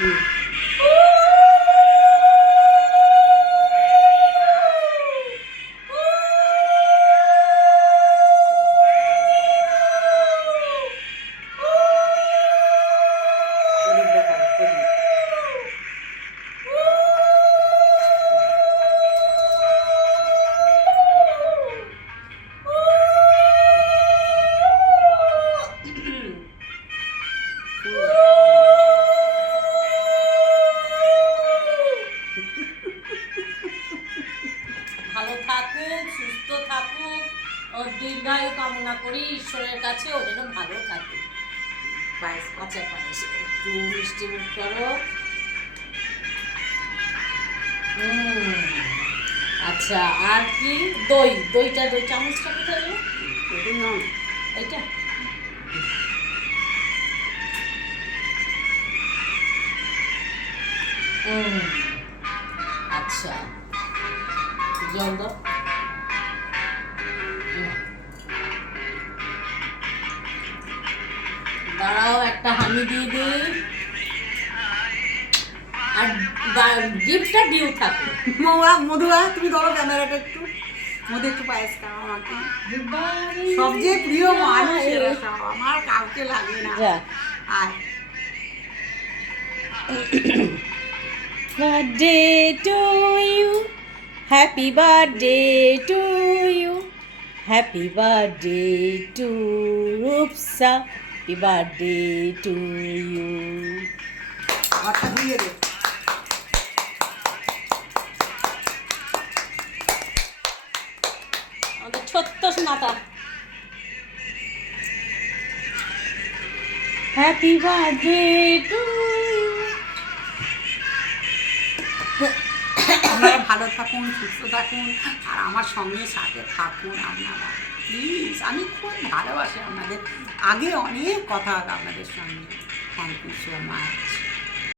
হুম। প্রদীপ দেখান, প্রদীপ। ভালো থাকুক, সুস্থ থাকুক, ওর দীর্ঘায়ু কামনা করি ঈশ্বরের কাছে, ও যেন ভালো থাকে। পায়েস আচ্ছা পায়েস একটু মিষ্টি মুখ করো। আচ্ছা আর কি? দই, দই চামচটা কোথায় গেল? ওটাই নাও। এইটা আচ্ছা জল দাও। দাঁড়াও একটা হামি দিয়ে দিই। আর গিফটটা ডিউ থাকলো। মধুয়া তুমি ধরো ক্যামেরাটা একটু। মধু একটু পায়েস খাও আমাকে। সবচেয়ে প্রিয় মানুষ এরা সব, আমার কাউকে লাগে না। যা। আর Birthday to you, happy birthday to you, happy birthday to Rupsa, happy birthday to you. ঘরটা ধুয়ে দে। আমাদের ছোট্ট সোনাটা। হ্যাপি বার্থডে টু আপনারা ভালো থাকুন, সুস্থ থাকুন, আর আমার সঙ্গে সাথে থাকুন আপনারা প্লিজ। আমি খুব ভালোবাসি আপনাদের। আগে অনেক কথা হবে আপনাদের সঙ্গে। Thank you so much.